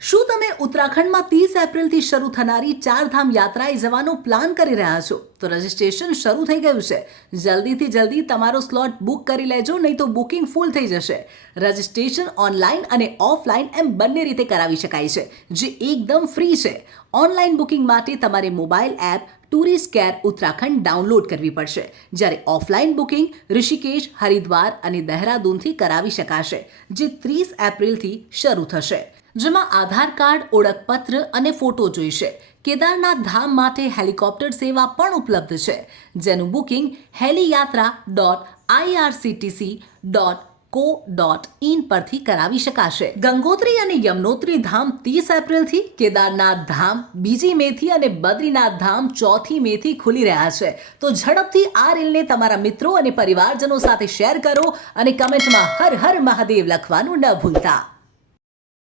શું તમે ઉત્તરાખંડમાં ત્રીસ એપ્રિલથી શરૂ થનારી ચારધામ યાત્રાએ જવાનો પ્લાન કરી રહ્યા છો? તો રજિસ્ટ્રેશન શરૂ થઈ ગયું છે. જલ્દીથી જલ્દી તમારો સ્લોટ બુક કરી લેજો, નહીં તો બુકિંગ ફૂલ થઈ જશે. રજિસ્ટ્રેશન ઓનલાઈન અને ઓફલાઈન એમ બંને રીતે કરાવી શકાય છે, જે એકદમ ફ્રી છે. ઓનલાઈન બુકિંગ માટે તમારે mobile app tourist care Uttarakhand download કરવી પડશે. જ્યારે ઓફલાઈન બુકિંગ ઋષિકેશ, હરિદ્વાર અને દહેરાદૂનથી કરાવી શકાશે, જે ત્રીસ એપ્રિલથી શરૂ થશે. જેમાં આધાર કાર્ડ, ઓળખપત્ર અને ફોટો જોઈશે. કેદારનાથ ધામ માટે હેલિકોપ્ટર સેવા પણ ઉપલબ્ધ છે, જેનું booking Heliyatra dot IRCTC dot co dot in પરથી કરાવી શકાશે. ગંગોત્રી અને યમનોત્રી ધામ ત્રીસ એપ્રિલથી કેદારનાથ ધામ, બીજી મેથી અને બદ્રીનાથ ધામ ચોથી મેથી ખુલી રહ્યા છે. તો ઝડપથી આ રીલને તમારા મિત્રો અને પરિવારજનો સાથે શેર કરો અને કમેન્ટમાં હર હર મહાદેવ લખવાનું ન ભૂલતા.